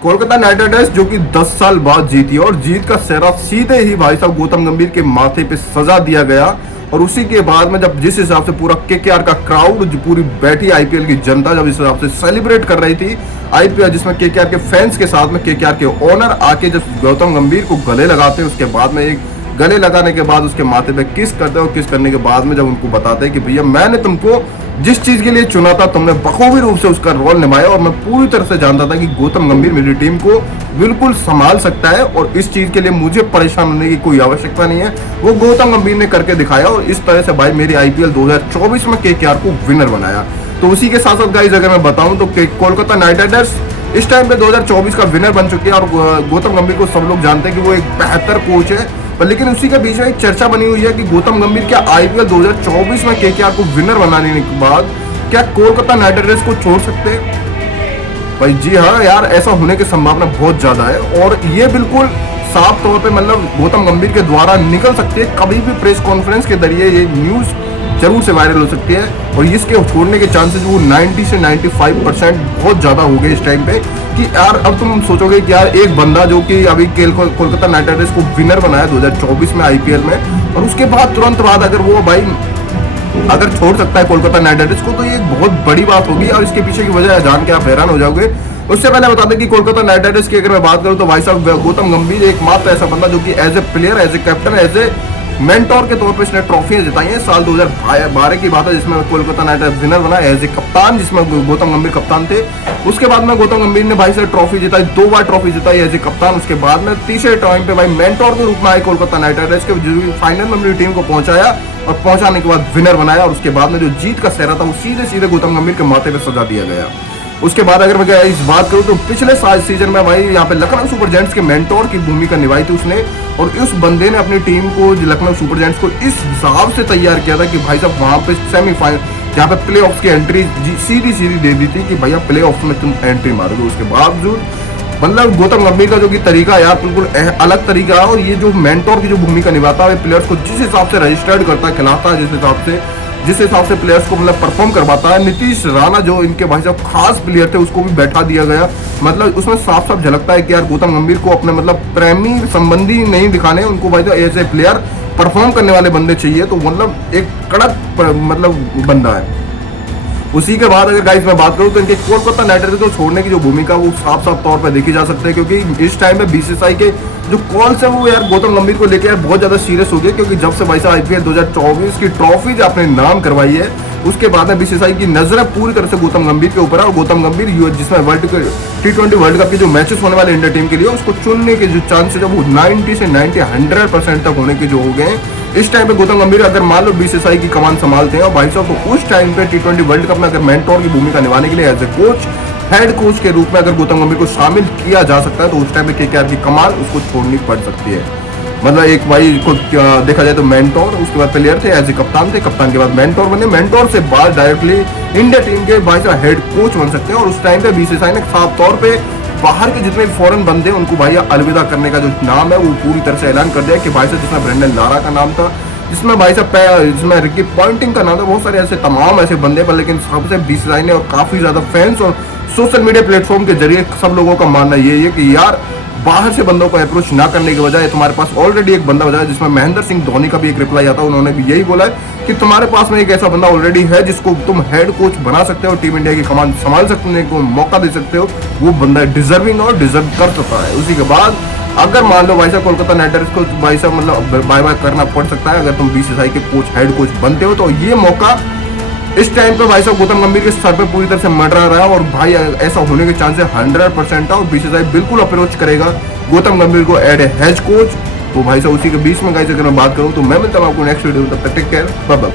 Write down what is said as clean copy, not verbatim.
Kolkata night Riders जो कि 10 साल बाद जीती और जीत का सेहरा सीधे ही भाई साहब गौतम गंभीर के माथे पे सजा दिया गया। और उसी के बाद में जब जिस हिसाब से पूरा केकेआर का क्राउड जो पूरी बैठी आईपीएल की जनता जब इस हिसाब से सेलिब्रेट कर रही थी आईपीएल, जिसमें केकेआर के फैंस के साथ में केकेआर के ओनर आके जब गौतम गंभीर को गले लगाते हैं, उसके बाद में एक गले लगाने के बाद उसके माथे पे किस करते हैं और किस करने के बाद में जब उनको बताते हैं कि भैया मैंने तुमको जिस चीज के लिए चुना था तुमने बखूबी रूप से उसका रोल निभाया और मैं पूरी तरह से जानता था कि गौतम गंभीर मेरी टीम को बिल्कुल संभाल सकता है और इस चीज के लिए मुझे परेशान होने की कोई आवश्यकता नहीं है, वो गौतम गंभीर ने करके दिखाया और इस तरह से भाई मेरी आईपीएल 2024 में केकेआर को विनर बनाया। तो उसी के साथ साथ गाइस अगर मैं बताऊं तो कोलकाता नाइट राइडर्स इस टाइम पे 2024 का विनर बन चुकी है और गौतम गंभीर को सब लोग जानते हैं कि वो एक बेहतर कोच है। पर लेकिन उसी के बीच में एक चर्चा बनी हुई है कि गौतम गंभीर क्या आईपीएल 2024 में केकेआर को विनर बनाने के बाद क्या कोलकाता नाइट राइडर्स को छोड़ सकते हैं? भाई जी हाँ यार, ऐसा होने की संभावना बहुत ज्यादा है और ये बिल्कुल साफ तौर पे मतलब गौतम गंभीर के द्वारा निकल सकती है। कभी भी प्रेस कॉन्फ्रेंस के जरिए ये न्यूज जरूर से वायरल हो सकती है और इसके छोड़ने के चांसेस वो 90 से 95% बहुत ज्यादा हो गए इस टाइम पे कि यार अब तुम सोचोगे कि यार एक बंदा जो कि अभी कोलकाता नाइट राइडर्स को विनर बनाया 2024 में आईपीएल में और उसके बाद तुरंत बाद अगर वो भाई अगर छोड़ सकता है कोलकाता नाइट राइडर्स को तो ये बहुत बड़ी बात होगी और इसके पीछे की वजह जान के आप हैरान हो जाओगे। उससे पहले बता दें कि कोलकाता नाइट राइडर्स की अगर मैं बात करूं तो भाई साहब गौतम गंभीर एकमात्र ऐसा बंदा जो कि as a player, as a captain, as a mentor के तौर पे इसने ट्रॉफियां जिताई हैं। साल 2012 की बात है जिसमें कोलकाता नाइट राइडर्स विनर बना एज ए कप्तान, जिसमें गौतम गंभीर कप्तान थे। उसके बाद में गौतम गंभीर ने भाई से ट्रॉफी जिताई, 2 बार ट्रॉफी जिताई एज ए कप्तान। उसके बाद में तीसरे टाइम पे भाई मेंटोर के रूप में आए कोलकाता नाइट राइडर्स के फाइनल में अपनी टीम को पहुंचाया और पहुंचाने के बाद विनर बनाया और उसके बाद में जो जीत का सेहरा था वो सीधे सीधे गौतम गंभीर के माथे पे सजा दिया गया। उसके बाद अगर मैं इस बात करूं तो पिछले सीजन में भाई यहाँ पे लखनऊ सुपर जायंट्स के मेंटोर की भूमिका निभाई थी उसने और उस बंदे ने अपनी टीम को लखनऊ सुपर जायंट्स को इस हिसाब से तैयार किया था कि भाई साहब वहां पे सेमीफाइनल जहाँ पे प्ले ऑफ की एंट्री सीधी दे दी थी कि भैया प्ले ऑफ में तुम एंट्री मारोगे। उसके बावजूद मतलब गौतम गंभीर का जो कि तरीका यार बिल्कुल अलग तरीका है और ये जो मेंटोर की जो भूमिका निभाता है प्लेयर्स को जिस हिसाब से रजिस्टर्ड करता है, खिलाता है, जिस हिसाब से प्लेयर्स को मतलब परफॉर्म करवाता है। नीतीश राणा जो इनके भाई साहब खास प्लेयर थे उसको भी बैठा दिया गया, मतलब उसमें साफ साफ झलकता है कि यार गौतम गंभीर को अपने मतलब प्रेमी संबंधी नहीं दिखाने, उनको भाई साहब एज ए प्लेयर परफॉर्म करने वाले बंदे चाहिए। तो मतलब एक कड़क मतलब बंदा है। उसी के बाद अगर गाइस मैं बात करूं तो इनके कोलकाता नाइट राइडर्स को छोड़ने की जो भूमिका वो साफ तौर पर देखी जा सकती है क्योंकि इस टाइम में बीसीसीआई के जो कॉल्स है वो यार गौतम गंभीर को लेकर यार बहुत ज्यादा सीरियस हो गए क्योंकि जब से भाई साहब आईपीएल 2024 की ट्रॉफी जो आपने नाम करवाई है उसके बाद में बीसीसीआई की नजरें पूरी तरह से गौतम गंभीर के ऊपर है और गौतम गंभीर जिसमें T20 वर्ल्ड कप के जो मैचेस होने वाले इंडिया टीम के लिए उसको चुनने के जो चांसेस है वो 90 से 100% तक होने के जो हो गए हैं। इस टाइम पे गौतम गंभीर अगर मान लो बीसीसीआई की कमान संभालते हैं और भाई साहब तो उस टाइम पे T20 वर्ल्ड कप में अगर मेंटोर की भूमिका निभाने के लिए as a coach, head coach के रूप में अगर गौतम गंभीर को शामिल किया जा सकता है तो उस टाइम पे केकेआर की कमान उसको छोड़नी पड़ सकती है। मतलब एक भाई को देखा जाए तो मेंटोर, उसके बाद प्लेयर थे, एज ए कप्तान थे, कप्तान के बाद मेंटोर बने, मेंटोर से बाद डायरेक्टली इंडिया टीम के भाई साहब हेड कोच बन सकते हैं। और उस टाइम पे बीसीसीआई ने साफ तौर पे बाहर के जितने भी फॉरेन बंदे उनको भाई अलविदा करने का जो नाम है वो पूरी तरह से ऐलान कर दिया कि भाई साहब जिसमें ब्रेंडन लारा का नाम था, जिसमें भाई साहब जिसमें रिकी पॉइंटिंग का नाम था, बहुत सारे ऐसे तमाम ऐसे बंदे पर लेकिन सबसे बीसीसीआई ने और काफी ज्यादा फैंस और सोशल मीडिया प्लेटफॉर्म के जरिए सब लोगों का मानना ये है कि यार बाहर से बंदों को अप्रोच ना करने के बजाय तुम्हारे पास ऑलरेडी एक बंदा बजाय, जिसमें महेंद्र सिंह धोनी का भी एक रिप्लाई आता है, उन्होंने भी यही बोला है कि तुम्हारे पास में एक ऐसा बंदा ऑलरेडी है जिसको तुम हेड कोच बना सकते हो, टीम इंडिया की कमान संभाल सकने को मौका दे सकते हो, वो बंदा डिजर्विंग और डिजर्व कर सकता है। उसी के बाद अगर मान लो भाई साहब कोलकाता नाइट राइडर्स को भाई साहब मतलब बाय करना पड़ सकता है अगर तुम बीसीसीआई के कोच, हेड कोच बनते हो, तो ये मौका इस टाइम पे भाई साहब गौतम गंभीर के सर पे पूरी तरह से मंडरा रहा है और भाई ऐसा होने के चांसेस 100% है और बीसीसीआई बिल्कुल अप्रोच करेगा गौतम गंभीर को एड ए हेड कोच। तो भाई साहब उसी के बीच में गाइस अगर मैं बात करूं तो मैं मिलता हूं आपको नेक्स्ट वीडियो में, तब तक टेक केयर, बाय बाय।